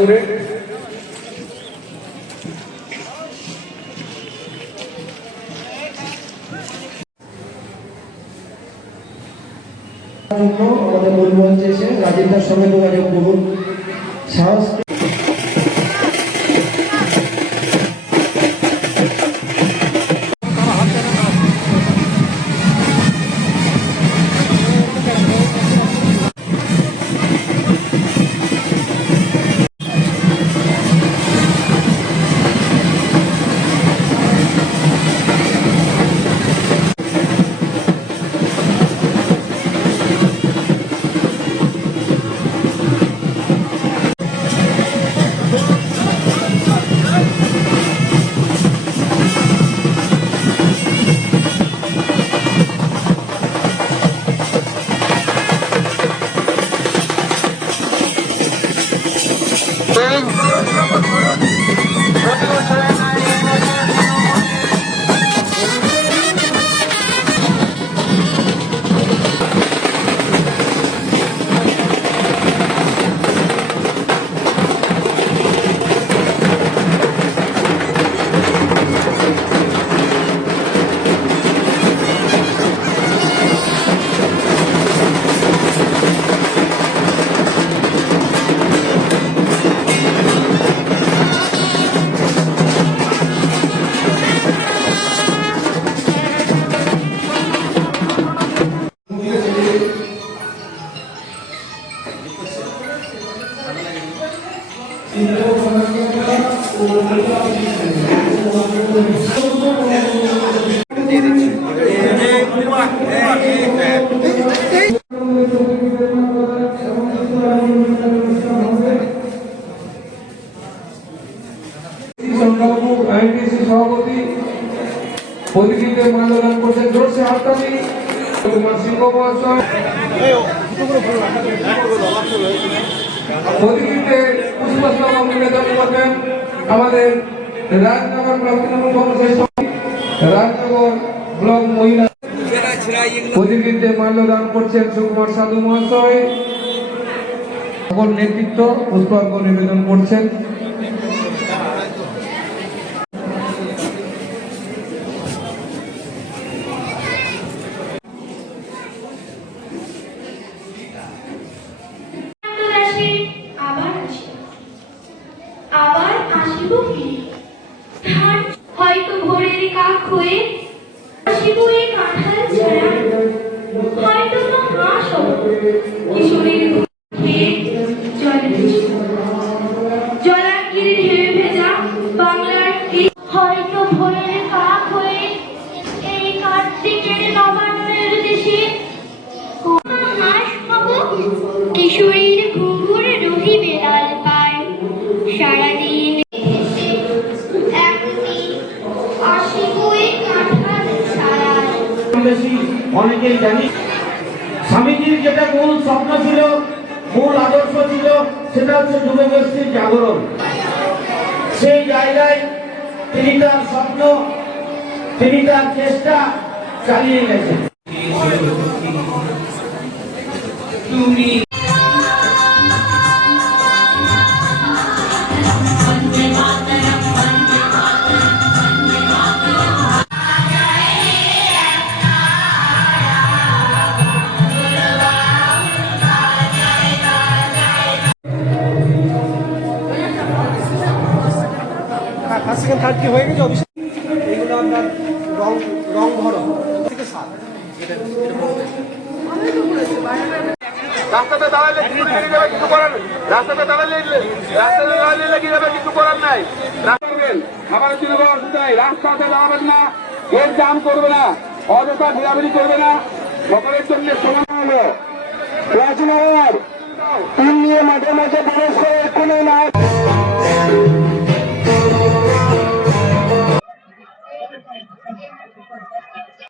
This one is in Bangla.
করে আমাদের মঞ্চে এসে রাজেন্দ্রের সঙ্গে যোগাযোগ করুন। সাহস সভাপতি প্রতিনিধিদের মাল্যদান করছেন। জোরসে হাততালি সিংহ মহাশয়। প্রতিনিধিতে পুষ্পস্তবক নিবেদন করবেন আমাদের রাজনগর ব্লক তৃণমূল কংগ্রেসের রাজনগর ব্লক মহিলা। প্রতিনিধিতে মাল্যদান করছেন সুকুমার সাধু মহাশয়। সকল নেতৃত্ব পুষ্পার্ঘ্য নিবেদন করছেন। হয়তো ভোরের কাক হয়ে আসিব এই কাঁঠাল ছাড়া, হয়তো তো হাঁস হব কিশোরীর খেয়ে জলাঙ্গিরি ঢেউ ভেজা বাংলার। হয়তো ভোরের কাক হয়ে এই কার্তিকের নবান্নের দেশে হাঁস হব কিশোরীর ঘুঙুর রহিবে লাল পায় সারাদিন। অনেকেই জানি স্বামীজির যেটা মূল স্বপ্ন ছিল, মূল আদর্শ ছিল, সেটা হচ্ছে যুবগোষ্ঠীর জাগরণ। সেই জায়গায় তিনি তার স্বপ্ন, তিনি তার চেষ্টা চালিয়ে গেছেন। থার্ড কি হয়ে গেছে অভিষেক? এগুলো আপনার রং ভরো থেকে 7 রাস্তাতে দাঁড়ালে কিছু করার, রাস্তাতে দাঁড়ালে কিছু করার নাই। খাবারের জন্য রাস্তাতে দাঁড়াবেন না, গেট জাম করবে না, অযথা ঘোরাঘুরি করবে না। সকলের জন্য সমান হলো।